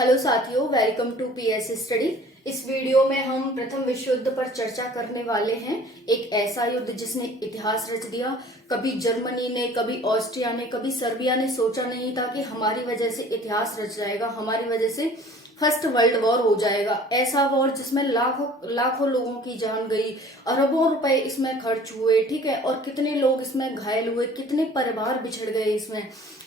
Hello साथियों, welcome to PS study. इस video में हम प्रथम विश्व युद्ध पर चर्चा करने वाले हैं। एक ऐसा युद्ध जिसने इतिहास रच दिया। कभी जर्मनी ने, कभी ऑस्ट्रिया ने, कभी सर्बिया ने सोचा नहीं था कि हमारी वजह से इतिहास रच जाएगा, हमारी वजह से फर्स्ट वर्ल्ड वॉर हो जाएगा। ऐसा वॉर जिसमें लाखों लाखों लोगों की जान गई, अरबों रुपए इसमें खर्च हुए, ठीक है, और कितने लोग इसमें घायल हुए, कितने परिवार बिछड़ गए इसमें।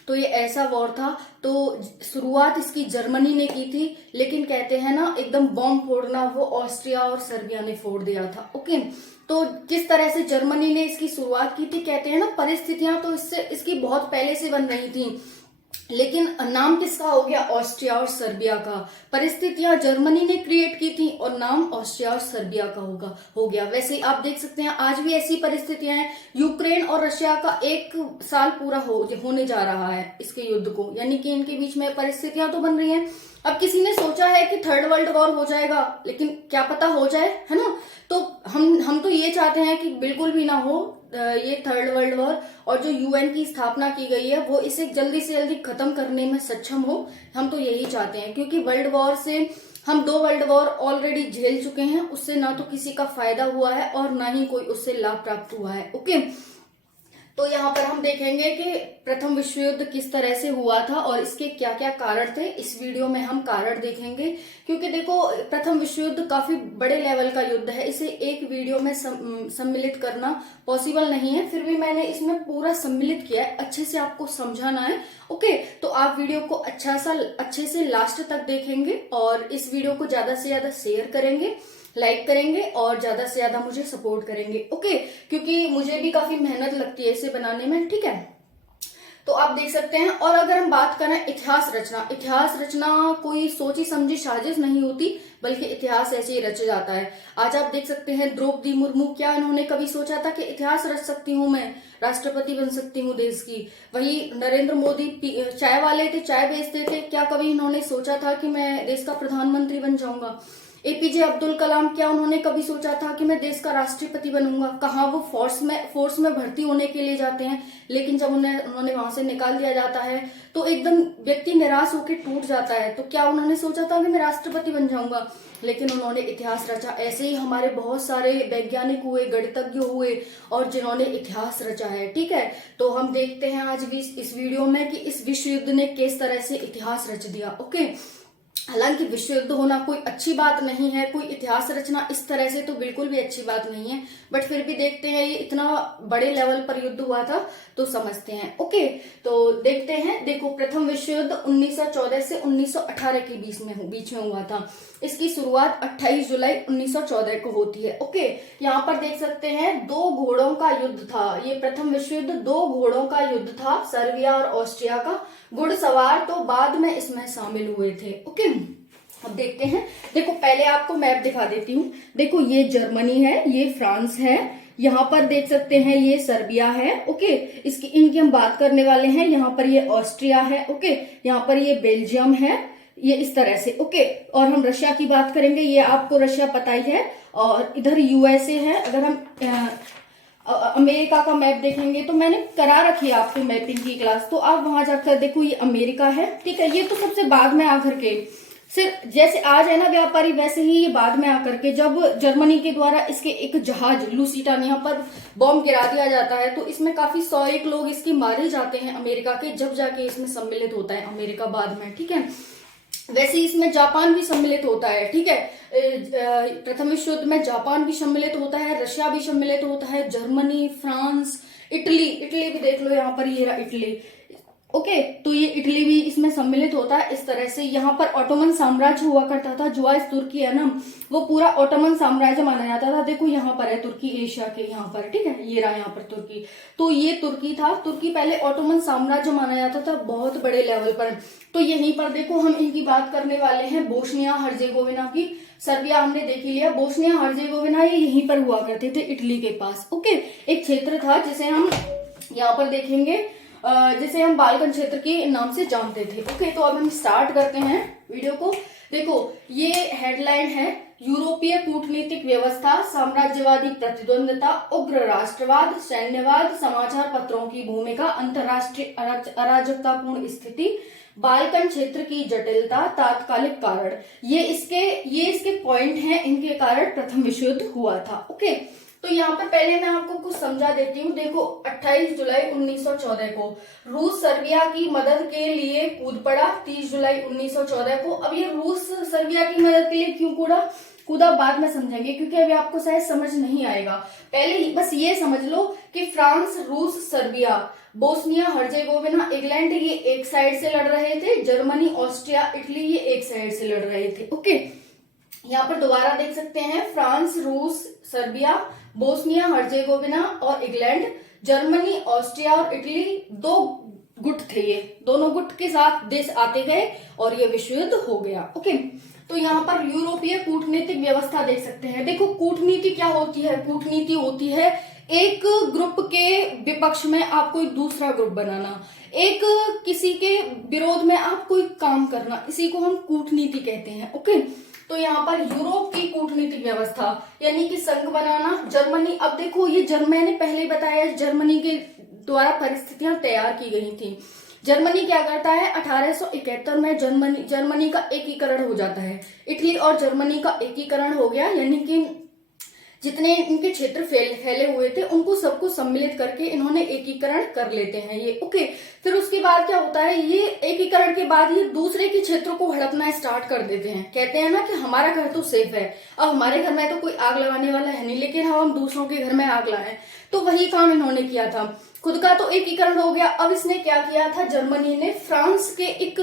तो ये ऐसा वॉर था। तो शुरुआत इसकी जर्मनी ने की थी, लेकिन कहते हैं ना, एकदम बॉम्ब फोड़ना वो ऑस्ट्रिया और सर्बिया ने फोड़ दिया था। ओके, तो किस तरह से जर्मनी ने इसकी शुरुआत की थी, कहते हैं ना, परिस्थितियां तो इससे इसकी बहुत पहले से बन रही थी, लेकिन नाम किसका हो गया? ऑस्ट्रिया और सर्बिया का। परिस्थितियां जर्मनी ने क्रिएट की थी और नाम ऑस्ट्रिया और सर्बिया का हो गया। वैसे आप देख सकते हैं आज भी ऐसी परिस्थितियां हैं। यूक्रेन और रशिया का 1 साल पूरा होने जा रहा है इसके युद्ध को, यानी कि इनके बीच में परिस्थितियां तो बन रही हैं। अब किसी ने सोचा है कि थर्ड वर्ल्ड वॉर हो जाएगा, लेकिन क्या पता हो जाए, है ना। तो हम तो ये चाहते हैं कि बिल्कुल भी ना हो ये थर्ड वर्ल्ड वॉर, और जो यूएन की स्थापना की गई है वो इसे जल्दी से जल्दी खत्म करने में सक्षम हो। हम तो यही चाहते हैं, क्योंकि वर्ल्ड वॉर से हम 2 वर्ल्ड वॉर ऑलरेडी झेल चुके हैं। उससे ना तो किसी का फायदा हुआ है और ना ही कोई उससे लाभ प्राप्त हुआ है। ओके, तो यहाँ पर हम देखेंगे कि प्रथम विश्व युद्ध किस तरह से हुआ था और इसके क्या क्या कारण थे। इस वीडियो में हम कारण देखेंगे, क्योंकि देखो प्रथम विश्व युद्ध काफी बड़े लेवल का युद्ध है, इसे एक वीडियो में सम्मिलित करना पॉसिबल नहीं है। फिर भी मैंने इसमें पूरा सम्मिलित किया है, अच्छे से आपको समझाना है। ओके, तो आप वीडियो को अच्छे से लास्ट तक देखेंगे और इस वीडियो को ज्यादा से ज्यादा शेयर करेंगे, लाइक करेंगे और ज्यादा से ज्यादा मुझे सपोर्ट करेंगे। ओके, क्योंकि मुझे भी काफी मेहनत लगती है इसे बनाने में, ठीक है। तो आप देख सकते हैं। और अगर हम बात करें इतिहास रचना कोई सोची समझी साजिश नहीं होती, बल्कि इतिहास ऐसे ही रच जाता है। आज आप देख सकते हैं द्रौपदी मुर्मू, क्या इन्होंने कभी सोचा था कि इतिहास रच सकती हूँ मैं, राष्ट्रपति बन सकती हूँ देश की। वही नरेंद्र मोदी चाय वाले थे, चाय बेचते थे, क्या कभी इन्होंने सोचा था कि मैं देश का प्रधानमंत्री बन जाऊंगा। एपीजे अब्दुल कलाम, क्या उन्होंने कभी सोचा था कि मैं देश का राष्ट्रपति बनूंगा। कहाँ वो फोर्स में भर्ती होने के लिए जाते हैं, लेकिन जब उन्होंने वहां से निकाल दिया जाता है तो एकदम व्यक्ति निराश होकर टूट जाता है। तो क्या उन्होंने सोचा था कि मैं राष्ट्रपति बन जाऊंगा, लेकिन उन्होंने इतिहास रचा। ऐसे ही हमारे बहुत सारे वैज्ञानिक हुए, गणितज्ञ हुए और जिन्होंने इतिहास रचा है, ठीक है। तो हम देखते हैं आज भी इस वीडियो में कि इस विश्व युद्ध ने किस तरह से इतिहास रच दिया। ओके, हालांकि विश्व युद्ध होना कोई अच्छी बात नहीं है, कोई इतिहास रचना इस तरह से तो बिल्कुल भी अच्छी बात नहीं है, बट फिर भी देखते हैं ये इतना बड़े लेवल पर युद्ध हुआ था तो समझते हैं। ओके, तो देखते हैं। देखो, प्रथम विश्व युद्ध 1914 से 1918 के बीच में हुआ था। इसकी शुरुआत 28 जुलाई 1914 को होती है। ओके, यहाँ पर देख सकते हैं 2 घोड़ों का युद्ध था। ये प्रथम विश्व युद्ध 2 घोड़ों का युद्ध था, सर्बिया और ऑस्ट्रिया का। घुड़सवार तो बाद में इसमें शामिल हुए थे। ओके, अब देखते हैं। देखो, पहले आपको मैप दिखा देती हूँ। देखो, ये जर्मनी है, ये फ्रांस है, यहाँ पर देख सकते हैं ये सर्बिया है। ओके, इनकी हम बात करने वाले हैं। यहाँ पर ये ऑस्ट्रिया है। ओके, यहाँ पर ये बेल्जियम है, ये इस तरह से। ओके, और हम रशिया की बात करेंगे, ये आपको रशिया पता ही है। और इधर यूएसए है। अगर हम अमेरिका का मैप देखेंगे तो मैंने करा रखी है आपको मैपिंग की क्लास, तो आप वहां जाकर देखो, ये अमेरिका है, ठीक है। ये तो सबसे बाद में आकर के, सिर्फ जैसे आज है ना व्यापारी, वैसे ही ये बाद में आकर के, जब जर्मनी के द्वारा इसके एक जहाज लूसीटान यहाँ पर बॉम्ब गिरा दिया जाता है, तो इसमें काफी 101 लोग इसके मारे जाते हैं अमेरिका के, जब जाके इसमें सम्मिलित होता है अमेरिका बाद में, ठीक है। वैसे इसमें जापान भी सम्मिलित होता है, ठीक है। प्रथम विश्व युद्ध में जापान भी सम्मिलित होता है, रशिया भी सम्मिलित होता है, जर्मनी, फ्रांस, इटली भी देख लो, यहाँ पर ये रहा इटली। ओके, तो ये इटली भी इसमें सम्मिलित होता है इस तरह से। यहाँ पर ऑटोमन साम्राज्य हुआ करता था, जो आज तुर्की है ना, वो पूरा ऑटोमन साम्राज्य माना जाता था। देखो, यहाँ पर है तुर्की, एशिया के यहाँ पर, ठीक है, ये रहा यहाँ पर तुर्की। तो ये तुर्की था। तुर्की पहले ऑटोमन साम्राज्य माना जाता था, बहुत बड़े लेवल पर। तो यहीं पर देखो, हम इनकी बात करने वाले हैं, बोस्निया हर्जेगोविना की। सर्बिया हमने देख लिया, बोस्निया हर्जेगोविना ये यहीं पर हुआ करते थे, इटली के पास। ओके, एक क्षेत्र था जिसे हम यहाँ पर देखेंगे, जिसे हम बाल्कन क्षेत्र के नाम से जानते थे। ओके, तो अब हम स्टार्ट करते हैं वीडियो को। देखो, ये हेडलाइन है, यूरोपीय कूटनीतिक व्यवस्था, साम्राज्यवादी प्रतिद्वंदता, उग्र राष्ट्रवाद, सैन्यवाद, समाचार पत्रों की भूमिका, अंतर्राष्ट्रीय अराजकतापूर्ण स्थिति, बाल्कन क्षेत्र की जटिलता, तात्कालिक कारण, ये इसके पॉइंट हैं, इनके कारण प्रथम विश्व युद्ध हुआ था। ओके, तो यहाँ पर पहले मैं आपको कुछ समझा देती हूँ। देखो 28 जुलाई 1914 को रूस सर्बिया की मदद के लिए कूद पड़ा। 30 जुलाई 1914 को, अब ये रूस सर्बिया की मदद के लिए क्यों कूदा बाद में समझेंगे, क्योंकि अभी आपको शायद समझ नहीं आएगा। पहले ही बस ये समझ लो कि फ्रांस, रूस, सर्बिया, बोस्निया हर्जेगोविना, इंग्लैंड ये एक साइड से लड़ रहे थे, जर्मनी, ऑस्ट्रिया, इटली ये एक साइड से लड़ रहे थे। ओके, यहाँ पर दोबारा देख सकते हैं, फ्रांस, रूस, सर्बिया, बोस्निया हर्जेगोविना और इंग्लैंड, जर्मनी, ऑस्ट्रिया और इटली, दो गुट थे। ये दोनों गुट के साथ देश आते गए और ये विश्व युद्ध हो गया। ओके, तो यहाँ पर यूरोपीय कूटनीतिक व्यवस्था देख सकते हैं। देखो कूटनीति क्या होती है? कूटनीति होती है एक ग्रुप के विपक्ष में आप कोई दूसरा ग्रुप बनाना, एक किसी के विरोध में आप कोई काम करना, इसी को हम कूटनीति कहते हैं। ओके, तो यहाँ पर यूरोप की कूटनीतिक व्यवस्था यानी कि संघ बनाना। जर्मनी, अब देखो ये मैंने पहले बताया जर्मनी के द्वारा परिस्थितियां तैयार की गई थी। जर्मनी क्या करता है, 1871 में जर्मनी का एकीकरण हो जाता है। इटली और जर्मनी का एकीकरण हो गया, यानी कि जितने इनके क्षेत्र फैले हुए थे उनको सबको सम्मिलित करके इन्होंने एकीकरण कर लेते हैं ये। ओके, फिर उसके बाद क्या होता है, ये एकीकरण के बाद ये दूसरे के क्षेत्र को हड़पना स्टार्ट कर देते हैं। कहते हैं ना कि हमारा घर तो सेफ है, अब हमारे घर में तो कोई आग लगाने वाला है नहीं, लेकिन हम दूसरों के घर में आग लाएं। तो वही काम इन्होंने किया था। खुद का तो एकीकरण हो गया, अब इसने क्या किया था, जर्मनी ने फ्रांस के एक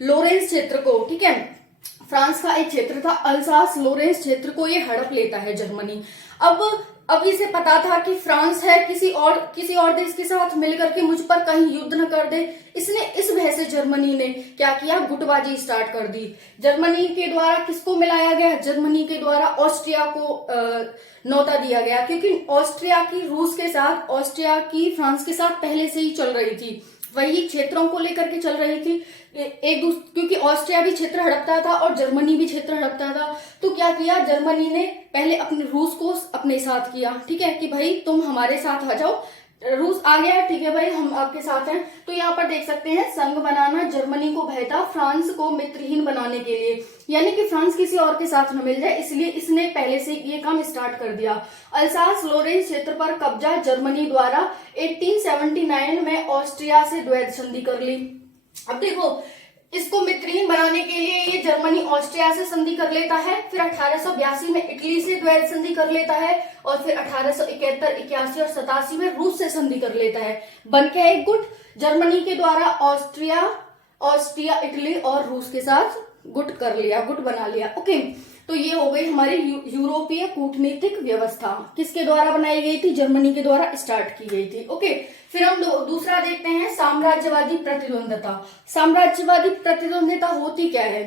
लोरेंस क्षेत्र को, ठीक है, फ्रांस का एक क्षेत्र था अल्सास लोरेंस क्षेत्र को ये हड़प लेता है जर्मनी। अब इसे पता था कि फ्रांस है किसी और देश के साथ मिलकर के मुझ पर कहीं युद्ध न कर दे, इसने इस भय से जर्मनी ने क्या किया, गुटबाजी स्टार्ट कर दी। जर्मनी के द्वारा किसको मिलाया गया, जर्मनी के द्वारा ऑस्ट्रिया को न्योता दिया गया, क्योंकि ऑस्ट्रिया की रूस के साथ, ऑस्ट्रिया की फ्रांस के साथ पहले से ही चल रही थी, वही क्षेत्रों को लेकर के चल रही थी क्योंकि ऑस्ट्रिया भी क्षेत्र हड़पता था और जर्मनी भी क्षेत्र हड़पता था। तो क्या किया, जर्मनी ने पहले अपने रूस को अपने साथ किया, ठीक है, कि भाई तुम हमारे साथ आ जाओ। रूस आ गया, ठीक है भाई हम आपके साथ हैं। तो यहाँ पर देख सकते हैं संघ बनाना, जर्मनी को भय था फ्रांस को मित्रहीन बनाने के लिए, यानी कि फ्रांस किसी और के साथ न मिल जाए, इसलिए इसने पहले से ये काम स्टार्ट कर दिया। अल्सास लोरेंस क्षेत्र पर कब्जा जर्मनी द्वारा 1879 में ऑस्ट्रिया से द्वैध संधि कर ली। अब देखो इसको मित्रहीन बनाने के लिए ये जर्मनी ऑस्ट्रिया से संधि कर लेता है, फिर 1882 में इटली से द्वैध संधि कर लेता है और फिर 1871, 81 और 87 में रूस से संधि कर लेता है। बन के एक गुट, जर्मनी के द्वारा ऑस्ट्रिया, इटली और रूस के साथ गुट बना लिया। ओके, तो ये हो गई हमारी यूरोपीय कूटनीतिक व्यवस्था, किसके द्वारा बनाई गई थी, जर्मनी के द्वारा स्टार्ट की गई थी। ओके, फिर हम दूसरा देखते हैं साम्राज्यवादी प्रतिद्वंदता। साम्राज्यवादी प्रतिद्वंदता होती क्या है,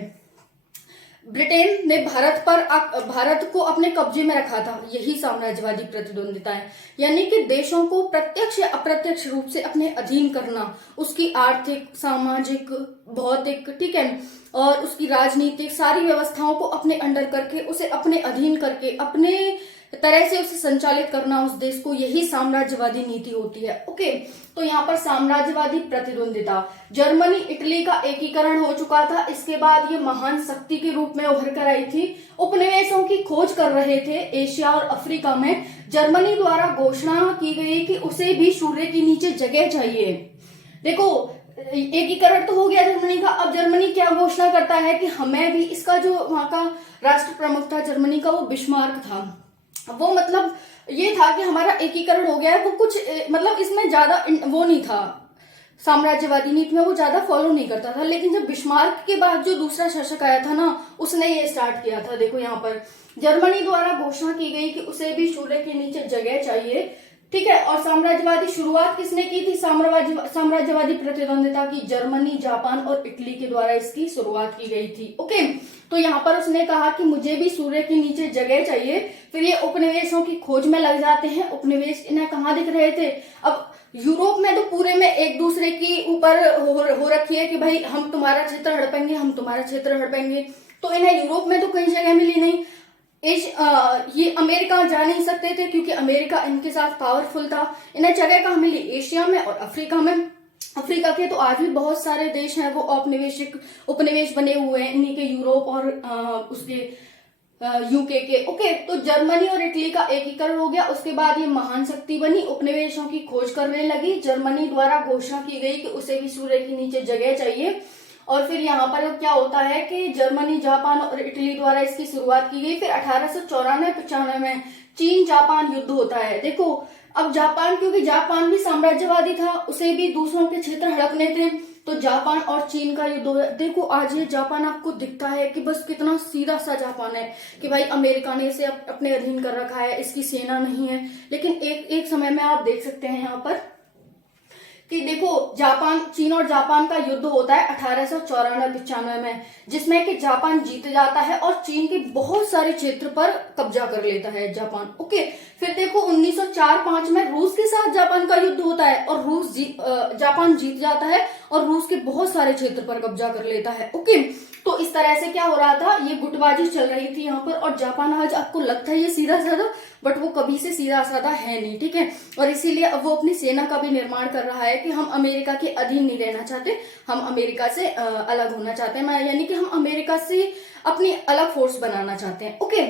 ब्रिटेन ने भारत को अपने कब्जे में रखा था, यही साम्राज्यवादी प्रतिद्वंदिता है, यानी कि देशों को प्रत्यक्ष या अप्रत्यक्ष रूप से अपने अधीन करना, उसकी आर्थिक, सामाजिक, भौतिक, ठीक है, और उसकी राजनीतिक सारी व्यवस्थाओं को अपने अंडर करके, उसे अपने अधीन करके, अपने तरह से उसे संचालित करना उस देश को, यही साम्राज्यवादी नीति होती है। ओके, तो यहाँ पर साम्राज्यवादी प्रतिद्वंदिता, जर्मनी इटली का एकीकरण हो चुका था, इसके बाद ये महान शक्ति के रूप में उभर कर आई थी, उपनिवेशों की खोज कर रहे थे एशिया और अफ्रीका में। जर्मनी द्वारा घोषणा की गई कि उसे भी सूर्य के नीचे जगह चाहिए। देखो एकीकरण तो हो गया जर्मनी का, अब जर्मनी क्या घोषणा करता है कि हमें भी, इसका जो वहां का राष्ट्र प्रमुख था जर्मनी का वो बिस्मार्क था, वो मतलब ये था कि हमारा एकीकरण हो गया है, वो कुछ मतलब इसमें ज्यादा वो नहीं था, साम्राज्यवादी नीति में वो ज्यादा फॉलो नहीं करता था। लेकिन जब बिस्मार्क के बाद जो दूसरा शासक आया था ना, उसने ये स्टार्ट किया था। देखो यहाँ पर जर्मनी द्वारा घोषणा की गई कि उसे भी सूर्य के नीचे जगह चाहिए, ठीक है। और साम्राज्यवादी शुरुआत किसने की थी, साम्राज्यवादी प्रतिद्वंदिता की जर्मनी, जापान और इटली के द्वारा इसकी शुरुआत की गई थी। ओके, तो यहाँ पर उसने कहा कि मुझे भी सूर्य के नीचे जगह चाहिए। फिर ये उपनिवेशों की खोज में लग जाते हैं। उपनिवेश इन्हें कहाँ दिख रहे थे, अब यूरोप में तो पूरे में एक दूसरे की ऊपर हो रखी है कि भाई हम तुम्हारा क्षेत्र हड़पेंगे, हम तुम्हारा क्षेत्र हड़पेंगे, तो इन्हें यूरोप में तो कहीं जगह मिली नहीं। ये अमेरिका जा नहीं सकते थे क्योंकि अमेरिका इनके साथ पावरफुल था। इन्हें जगह कहाँ मिली, एशिया में और अफ्रीका में। अफ्रीका के तो आज भी बहुत सारे देश हैं वो औपनिवेशिक उपनिवेश बने हुए हैं, इन्हीं के यूरोप और उसके यूके के। ओके, तो जर्मनी और इटली का एकीकरण हो गया। उसके बाद ये महान शक्ति बनी, उपनिवेशों की खोज करने लगी। जर्मनी द्वारा घोषणा की गई कि उसे भी सूर्य के नीचे जगह चाहिए। और फिर यहाँ पर क्या होता है कि जर्मनी, जापान और इटली द्वारा इसकी शुरुआत की गई। फिर 1894-95 में चीन जापान युद्ध होता है। देखो, अब जापान, क्योंकि जापान भी साम्राज्यवादी था, उसे भी दूसरों के क्षेत्र हड़पने थे, तो जापान और चीन का युद्ध हो गया। देखो, आज ये जापान आपको दिखता है कि बस कितना सीधा सा जापान है कि भाई अमेरिका ने इसे अपने अधीन कर रखा है, इसकी सेना नहीं है। लेकिन एक समय में आप देख सकते हैं यहाँ पर कि देखो, चीन और जापान का युद्ध होता है 1894-95 में, जिसमें कि जापान जीत जाता है और चीन के बहुत सारे क्षेत्र पर कब्जा कर लेता है जापान। ओके, फिर देखो 1904-05 में रूस के साथ जापान का युद्ध होता है और जापान जीत जाता है और रूस के बहुत सारे क्षेत्र पर कब्जा कर लेता है। ओके, तो इस तरह से क्या हो रहा था, ये गुटबाजी चल रही थी यहाँ पर। और जापान आज आपको लगता है ये सीधा साधा, बट वो कभी से सीधा साधा है नहीं, ठीक है। और इसीलिए अब वो अपनी सेना का भी निर्माण कर रहा है कि हम अमेरिका के अधीन नहीं रहना चाहते, हम अमेरिका से अलग होना चाहते हैं, यानी कि हम अमेरिका से अपनी अलग फोर्स बनाना चाहते हैं। ओके,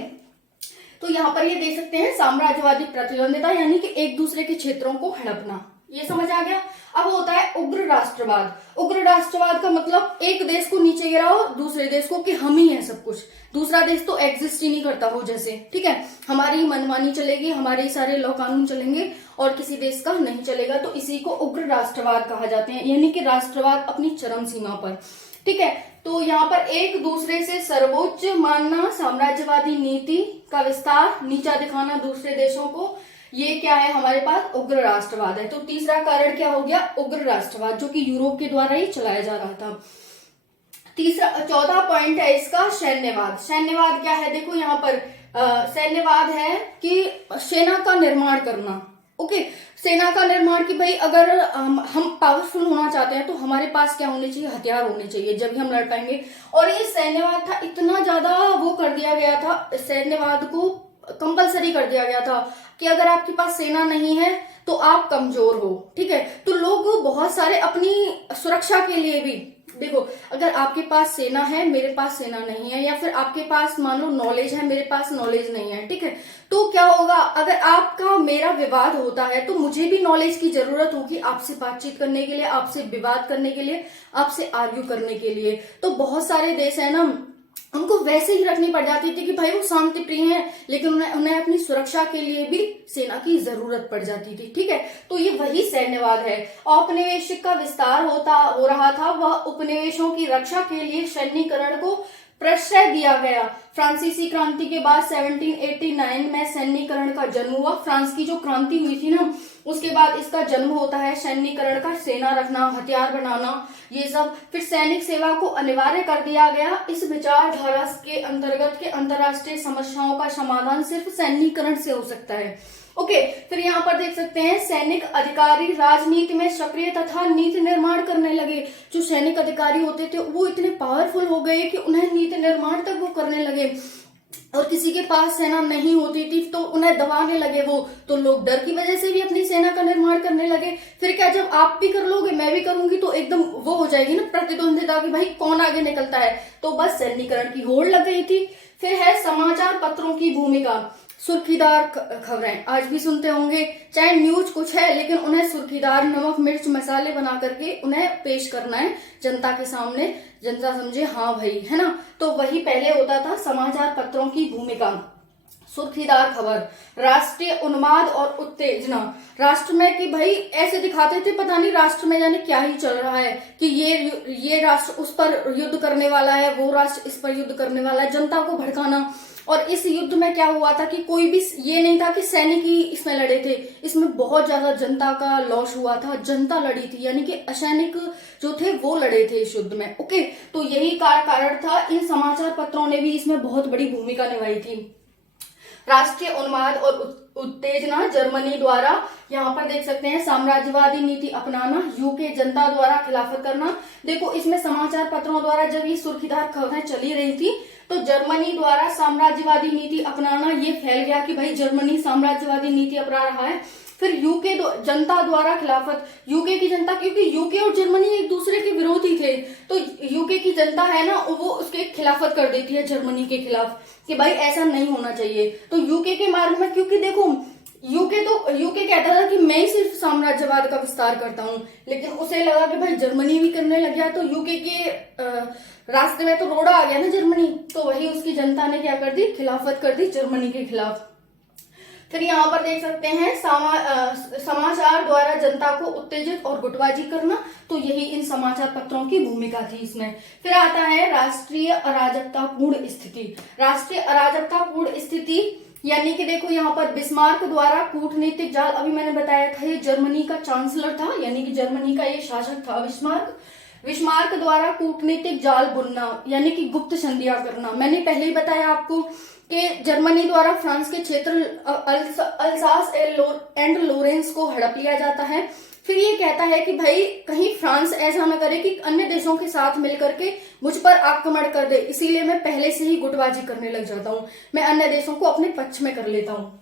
तो यहाँ पर ये देख सकते हैं साम्राज्यवादी प्रतिद्वंदिता, यानी कि एक दूसरे के क्षेत्रों को हड़पना, ये समझ आ गया। अब होता है उग्र राष्ट्रवाद। उग्र राष्ट्रवाद का मतलब एक देश को नीचे गिराओ, दूसरे देश को कि हम ही है सब कुछ, दूसरा देश तो एग्जिस्ट ही नहीं करता हो जैसे, ठीक है, हमारी मनमानी चलेगी, हमारे सारे लॉ कानून चलेंगे और किसी देश का नहीं चलेगा। तो इसी को उग्र राष्ट्रवाद कहा जाते हैं, यानी कि राष्ट्रवाद अपनी चरम सीमा पर, ठीक है। तो यहाँ पर एक दूसरे से सर्वोच्च मानना, साम्राज्यवादी नीति का विस्तार, नीचा दिखाना दूसरे देशों को, ये क्या है हमारे पास, उग्र राष्ट्रवाद है। तो तीसरा कारण क्या हो गया, उग्र राष्ट्रवाद, जो कि यूरोप के द्वारा ही चलाया जा रहा था। चौथा पॉइंट है इसका सैन्यवाद। सैन्यवाद क्या है, देखो यहाँ पर सैन्यवाद है कि सेना का निर्माण करना। ओके, सेना का निर्माण कि भाई अगर हम पावरफुल होना चाहते हैं तो हमारे पास क्या होने चाहिए, हथियार होने चाहिए, जब भी हम लड़ पाएंगे। और ये सैन्यवाद था, इतना ज्यादा वो कर दिया गया था, सैन्यवाद को कंपलसरी कर दिया गया था कि अगर आपके पास सेना नहीं है तो आप कमजोर हो, ठीक है। तो लोग बहुत सारे अपनी सुरक्षा के लिए भी, देखो अगर आपके पास सेना है, मेरे पास सेना नहीं है, या फिर आपके पास मान लो नॉलेज है, मेरे पास नॉलेज नहीं है, ठीक है, तो क्या होगा, अगर आपका मेरा विवाद होता है तो मुझे भी नॉलेज की जरूरत होगी आपसे बातचीत करने के लिए, आपसे विवाद करने के लिए, आपसे आर्ग्यू करने के लिए। तो बहुत सारे देश है ना, उनको वैसे ही रखनी पड़ जाती थी कि भाई वो शांति प्रिय हैं, लेकिन उन्हें अपनी सुरक्षा के लिए भी सेना की जरूरत पड़ जाती थी, ठीक है। तो ये वही सैन्यवाद है। औपनिवेशिक का विस्तार हो रहा था, वह उपनिवेशों की रक्षा के लिए सैन्यीकरण को प्रश्रय दिया गया। फ्रांसीसी क्रांति के बाद 1789 में सैन्यीकरण का जन्म हुआ। फ्रांस की जो क्रांति हुई थी ना, उसके बाद इसका जन्म होता है सैन्यीकरण का, सेना रखना, हथियार बनाना, ये सब। फिर सैनिक सेवा को अनिवार्य कर दिया गया। इस विचारधारा के अंतर्गत के अंतर्राष्ट्रीय समस्याओं का समाधान सिर्फ सैन्यीकरण से हो सकता है। ओके, फिर यहाँ पर देख सकते हैं सैनिक अधिकारी राजनीति में सक्रिय तथा नीति निर्माण करने लगे। जो सैनिक अधिकारी होते थे वो इतने पावरफुल हो गए कि उन्हें नीति निर्माण तक वो करने लगे, और किसी के पास सेना नहीं होती थी तो उन्हें दबाने लगे वो, तो लोग डर की वजह से भी अपनी सेना का निर्माण करने लगे। फिर क्या, जब आप भी कर लोगे मैं भी करूंगी तो एकदम वो हो जाएगी ना प्रतिद्वंदिता की भाई कौन आगे निकलता है, तो बस सैन्यीकरण की होड़ लग गई थी। फिर है समाचार पत्रों की भूमिका। सुर्खीदार खबरें आज भी सुनते होंगे, चाहे न्यूज कुछ है लेकिन उन्हें सुर्खीदार नमक मिर्च मसाले बना करके उन्हें पेश करना है जनता के सामने, जनता समझे हाँ भाई, है ना। तो वही पहले होता था समाचार पत्रों की भूमिका। सुर्खीदार खबर, राष्ट्रीय उन्माद और उत्तेजना। राष्ट्र में कि भाई ऐसे दिखाते थे पता नहीं राष्ट्र में जाने क्या ही चल रहा है, कि ये राष्ट्र उस पर युद्ध करने वाला है, वो राष्ट्र इस पर युद्ध करने वाला है, जनता को भड़काना। और इस युद्ध में क्या हुआ था कि कोई भी ये नहीं था कि सैनिक ही इसमें लड़े थे, इसमें बहुत ज्यादा जनता का लॉस हुआ था, जनता लड़ी थी, यानी कि असैनिक जो थे वो लड़े थे इस युद्ध में। ओके, तो यही कारण था, इन समाचार पत्रों ने भी इसमें बहुत बड़ी भूमिका निभाई थी। राष्ट्रीय उन्माद और उत्तेजना, जर्मनी द्वारा, यहाँ पर देख सकते हैं साम्राज्यवादी नीति अपनाना, यूके जनता द्वारा खिलाफत करना। देखो इसमें समाचार पत्रों द्वारा जब ये सुर्खीदार खबरें चली रही थी तो जर्मनी द्वारा साम्राज्यवादी नीति अपनाना, ये फैल गया कि भाई जर्मनी साम्राज्यवादी नीति अपना रहा है। फिर यूके जनता द्वारा खिलाफत, यूके की जनता, क्योंकि यूके और जर्मनी एक दूसरे के विरोधी थे, तो यूके की जनता है ना वो उसके खिलाफत कर देती है जर्मनी के खिलाफ कि भाई ऐसा नहीं होना चाहिए। तो यूके के मार्ग में, क्योंकि देखो यूके कहता था कि मैं ही सिर्फ साम्राज्यवाद का विस्तार करता हूँ, लेकिन उसे लगा कि भाई जर्मनी भी करने लग गया, तो यूके के रास्ते में तो रोड़ा आ गया ना जर्मनी, तो वही उसकी जनता ने क्या कर दी, खिलाफत कर दी जर्मनी के खिलाफ। फिर यहाँ पर देख सकते हैं समाचार द्वारा जनता को उत्तेजित और गुटबाजी करना, तो यही इन समाचार पत्रों की भूमिका थी इसमें। फिर आता है राष्ट्रीय अराजकतापूर्ण स्थिति। राष्ट्रीय अराजकतापूर्ण स्थिति यानी कि देखो यहाँ पर बिस्मार्क द्वारा कूटनीतिक जाल, अभी मैंने बताया था ये जर्मनी का चांसलर था, यानी कि जर्मनी का ये शासक था बिस्मार्क द्वारा कूटनीतिक जाल बुनना, यानी कि गुप्त संधियां करना। मैंने पहले ही बताया आपको कि जर्मनी द्वारा फ्रांस के क्षेत्र अल्सास एंड लोरेंस को हड़प लिया जाता है। फिर ये कहता है कि भाई कहीं फ्रांस ऐसा न करे कि अन्य देशों के साथ मिलकर के मुझ पर आक्रमण कर दे, इसीलिए मैं पहले से ही गुटबाजी करने लग जाता हूँ, मैं अन्य देशों को अपने पक्ष में कर लेता हूँ।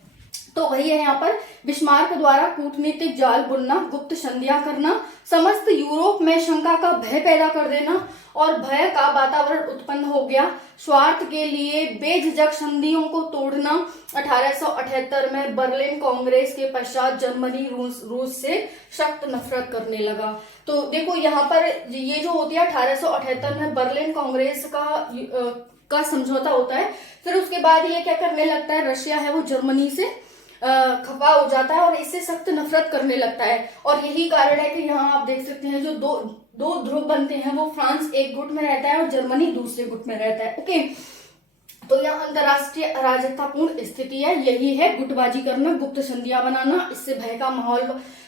तो वही है यहाँ पर बिस्मार्क द्वारा कूटनीतिक जाल बुनना, गुप्त संधियां करना, समस्त यूरोप में शंका का भय पैदा कर देना और भय का वातावरण उत्पन्न हो गया। स्वार्थ के लिए बेझिझक संधियों को तोड़ना। 1878 में बर्लिन कांग्रेस के पश्चात जर्मनी रूस से सख्त नफरत करने लगा। तो देखो यहाँ पर ये जो होती है 1878 में बर्लिन कांग्रेस का समझौता होता है। फिर उसके बाद ये क्या करने लगता है, रशिया है वो जर्मनी से खफा हो जाता है और इससे सख्त नफरत करने लगता है। और यही कारण है कि यहाँ आप देख सकते हैं जो दो ध्रुव बनते हैं, वो फ्रांस एक गुट में रहता है और जर्मनी दूसरे गुट में रहता है। ओके, तो यह अंतरराष्ट्रीय अराजकतापूर्ण स्थिति है, यही है गुटबाजी करना, गुप्त संधियां बनाना, इससे भय का माहौल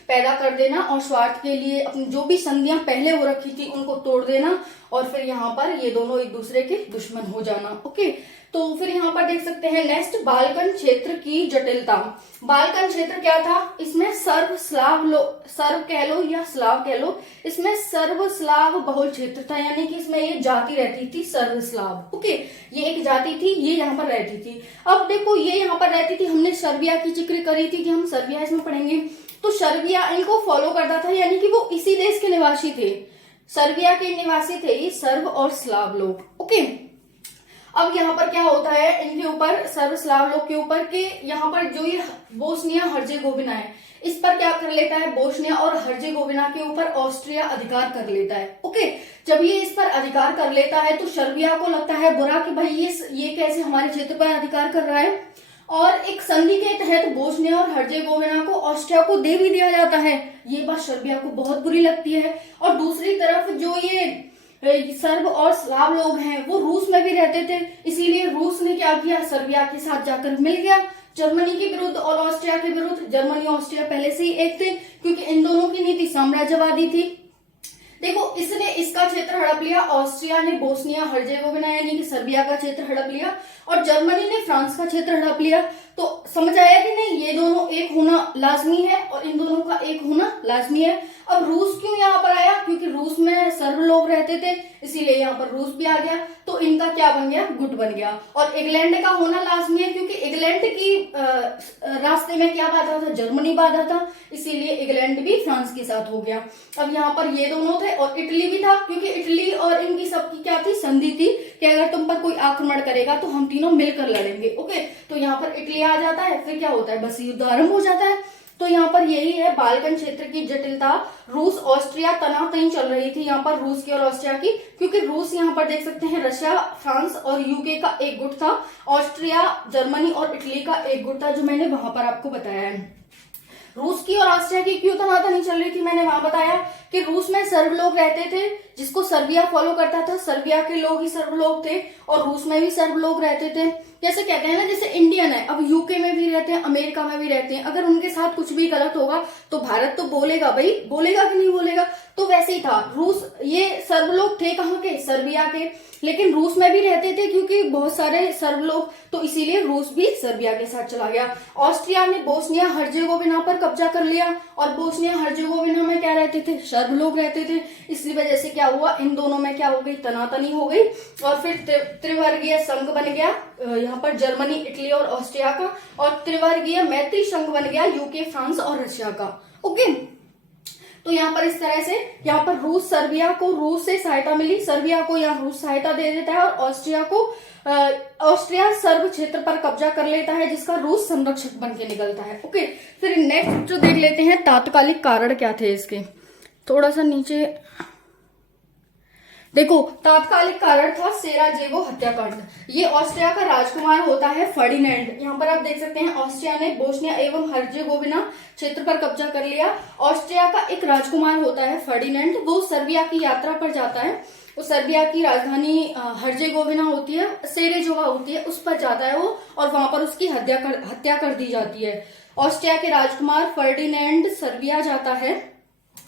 पैदा कर देना और स्वार्थ के लिए अपनी जो भी संधियां पहले हो रखी थी उनको तोड़ देना और फिर यहाँ पर ये दोनों एक दूसरे के दुश्मन हो जाना। ओके, तो फिर यहाँ पर देख सकते हैं नेक्स्ट, बाल्कन क्षेत्र की जटिलता। बाल्कन क्षेत्र क्या था, इसमें सर्व कह लो या स्लाव कह लो, इसमें सर्व स्लाव बहुल क्षेत्र था, यानी कि इसमें ये जाति रहती थी सर्व स्लाव। ओके, ये एक जाति थी, ये यहाँ पर रहती थी। अब देखो ये यहाँ पर रहती थी, हमने सर्बिया की जिक्र करी थी कि हम सर्बिया इसमें पढ़ेंगे, तो सर्बिया इनको फॉलो करता था, यानी कि वो इसी देश के निवासी थे, सर्बिया के निवासी थे ये सर्व और स्लाव लोग। ओके, अब यहाँ पर क्या होता है इनके ऊपर, सर्व स्लाव लोग के ऊपर के यहाँ पर जो ये बोस्निया हर्जेगोविना है, इस पर क्या कर लेता है, बोस्निया और हर्जेगोविना के ऊपर ऑस्ट्रिया अधिकार कर लेता है। ओके, जब ये इस पर अधिकार कर लेता है तो सर्बिया को लगता है बुरा कि भाई ये कैसे हमारे क्षेत्र पर अधिकार कर रहा है, और एक संधि के तहत बोस्निया और हर्जेगोविना को ऑस्ट्रिया को दे भी दिया जाता है। ये बात सर्बिया को बहुत बुरी लगती है। और दूसरी तरफ जो ये सर्ब और स्लाव लोग हैं वो रूस में भी रहते थे, इसीलिए रूस ने क्या किया, सर्बिया के साथ जाकर मिल गया जर्मनी के विरुद्ध और ऑस्ट्रिया के विरुद्ध। जर्मनी ऑस्ट्रिया पहले से ही एक थे क्योंकि इन दोनों की नीति साम्राज्यवादी थी। देखो इसने इसका क्षेत्र हड़प लिया, ऑस्ट्रिया ने बोस्निया हर्जेगोविना यानी कि सर्बिया का क्षेत्र हड़प लिया और जर्मनी ने फ्रांस का क्षेत्र हड़प लिया। तो समझ आया कि नहीं, ये दोनों एक होना लाजमी है और इन दोनों का एक होना लाजमी है। अब रूस क्यों यहाँ पर आया, क्योंकि रूस में सर्व लोग रहते थे, इसीलिए यहाँ पर रूस भी आ गया, तो इनका क्या बन गया, गुट बन गया। और इंग्लैंड का होना लाजमी है क्योंकि इंग्लैंड की रास्ते में क्या बाधा था, जर्मनी बाधा था, इसीलिए इंग्लैंड भी फ्रांस के साथ हो गया। अब यहाँ पर ये दोनों थे और इटली भी था क्योंकि इटली और इनकी सबकी क्या थी, संधि थी कि अगर तुम पर कोई आक्रमण करेगा तो हम तीनों मिलकर लड़ेंगे। ओके, तो यहाँ पर इटली आ जाता है, फिर क्या होता है, बस युद्ध आरंभ हो जाता है। तो यहाँ पर यही है बाल्कन क्षेत्र की जटिलता। रूस ऑस्ट्रिया तनातनी चल रही थी यहाँ पर, रूस की और ऑस्ट्रिया की, क्योंकि रूस यहाँ पर देख सकते हैं रशिया, फ्रांस और यूके का एक गुट था, ऑस्ट्रिया, जर्मनी और इटली का एक गुट था, जो मैंने वहां पर आपको बताया है। रूस की और ऑस्ट्रिया की क्यों तनातनी चल रही थी, मैंने वहां बताया कि रूस में सर्व लोग रहते थे जिसको सर्बिया फॉलो करता था, सर्बिया के लोग ही सर्व लोग थे, और रूस में भी सर्व लोग रहते थे। जैसे कहते हैं ना, जैसे इंडियन है, अब यूके में भी रहते हैं, अमेरिका में भी रहते हैं, अगर उनके साथ कुछ भी गलत होगा तो भारत तो बोलेगा, भाई बोलेगा कि नहीं बोलेगा, तो वैसे ही था रूस। ये सर्व लोग थे कहाँ के, सर्बिया के, लेकिन रूस में भी रहते थे क्योंकि बहुत सारे सर्व लोग, तो इसीलिए रूस भी सर्बिया के साथ चला गया। ऑस्ट्रिया ने बोस्निया हर्जेगोविना पर कब्जा कर लिया और बोस्निया हर्जेगोविना में क्या रहते थे, सर्ब लोग रहते थे। इसलिए वजह से क्या हुआ, इन दोनों में क्या हो गई, तनातनी हो गई और फिर त्रिवर्गीय संघ बन गया यहाँ पर जर्मनी, इटली और ऑस्ट्रिया का, और त्रिवर्गीय मैत्री संघ बन गया यूके, फ्रांस और रशिया का। ओके, तो यहाँ पर इस तरह से यहाँ पर रूस, सर्बिया को रूस से सहायता मिली, सर्बिया को यहाँ रूस सहायता दे देता है और ऑस्ट्रिया को ऑस्ट्रिया सर्ब क्षेत्र पर कब्जा कर लेता है, जिसका रूस संरक्षक बन के निकलता है। ओके, फिर नेक्स्ट जो देख लेते हैं तात्कालिक कारण क्या थे इसके, थोड़ा सा नीचे देखो। तात्कालिक कारण था सेराजेवो हत्याकांड। ये ऑस्ट्रिया का राजकुमार होता है फर्डिनेंड। यहाँ पर आप देख सकते हैं ऑस्ट्रिया ने बोस्निया एवं हर्जेगोविना क्षेत्र पर कब्जा कर लिया। ऑस्ट्रिया का एक राजकुमार होता है फर्डिनेंड, वो सर्बिया की यात्रा पर जाता है। वो सर्बिया की राजधानी हर्जेगोविना होती है, सेरेजोवा होती है, उस पर जाता है वो, और वहां पर उसकी हत्या कर दी जाती है। ऑस्ट्रिया के राजकुमार फर्डिनेंड सर्बिया जाता है,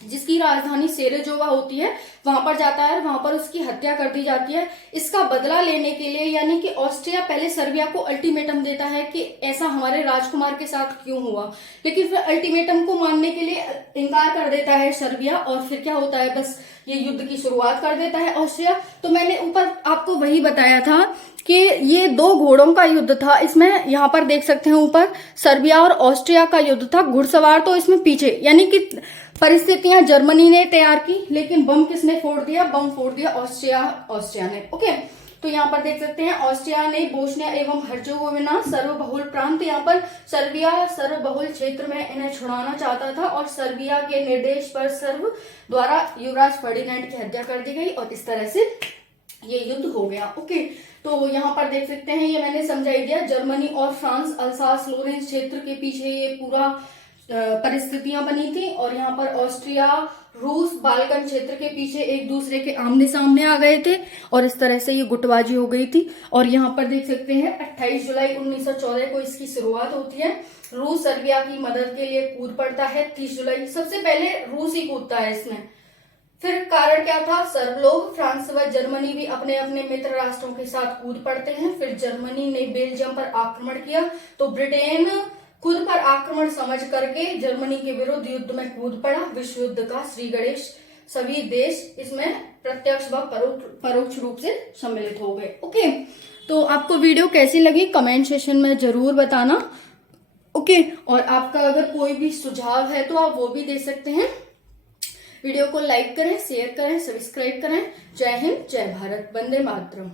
जिसकी राजधानी सेरेजोवा होती है, वहां पर जाता है, वहां पर उसकी हत्या कर दी जाती है। इसका बदला लेने के लिए, यानी कि ऑस्ट्रिया पहले सर्बिया को अल्टीमेटम देता है कि ऐसा हमारे राजकुमार के साथ क्यों हुआ, लेकिन फिर अल्टीमेटम को मानने के लिए इनकार कर देता है सर्बिया, और फिर क्या होता है, बस ये युद्ध की शुरुआत कर देता है ऑस्ट्रिया। तो मैंने ऊपर आपको वही बताया था कि ये दो घोड़ों का युद्ध था। इसमें यहाँ पर देख सकते हैं ऊपर सर्बिया और ऑस्ट्रिया का युद्ध था। घुड़सवार तो इसमें पीछे, यानी कि परिस्थितियां जर्मनी ने तैयार की, लेकिन बम किसने फोड़ दिया, बम फोड़ दिया ऑस्ट्रिया ने। ओके, तो यहाँ पर देख सकते हैं ऑस्ट्रिया ने बोस्निया एवं हर्जेगोविना सर्वबहुल प्रांत, यहाँ पर सर्बिया सर्वबहुल क्षेत्र में इन्हें छुड़ाना चाहता था, और सर्बिया के निर्देश पर सर्ब द्वारा युवराज फर्डिनेंड की हत्या कर दी गई, और इस तरह से ये युद्ध हो गया। ओके, तो यहाँ पर देख सकते हैं, ये मैंने समझाई दिया। जर्मनी और फ्रांस अल्सास लोरेंस क्षेत्र के पीछे ये पूरा परिस्थितियां बनी थी, और यहाँ पर ऑस्ट्रिया, रूस, बाल्कन क्षेत्र के पीछे एक दूसरे के आमने सामने आ गए थे, और इस तरह से ये गुटबाजी हो गई थी। और यहाँ पर देख सकते हैं 28 जुलाई 1914 को इसकी शुरुआत होती है। रूस सर्बिया की मदद के लिए कूद पड़ता है 30 जुलाई। सबसे पहले रूस ही कूदता है इसमें। फिर कारण क्या था, सर्ब लोग, फ्रांस व जर्मनी भी अपने अपने मित्र राष्ट्रों के साथ कूद पड़ते हैं। फिर जर्मनी ने बेल्जियम पर आक्रमण किया, तो ब्रिटेन खुद पर आक्रमण समझ करके जर्मनी के विरुद्ध युद्ध में कूद पड़ा। विश्व युद्ध का श्री गणेश, सभी देश इसमें प्रत्यक्ष व परोक्ष रूप से सम्मिलित हो गए। ओके, तो आपको वीडियो कैसी लगी कमेंट सेशन में जरूर बताना। ओके, और आपका अगर कोई भी सुझाव है तो आप वो भी दे सकते हैं। वीडियो को लाइक करें, शेयर करें, सब्सक्राइब करें। जय हिंद, जय भारत, वंदे मातरम।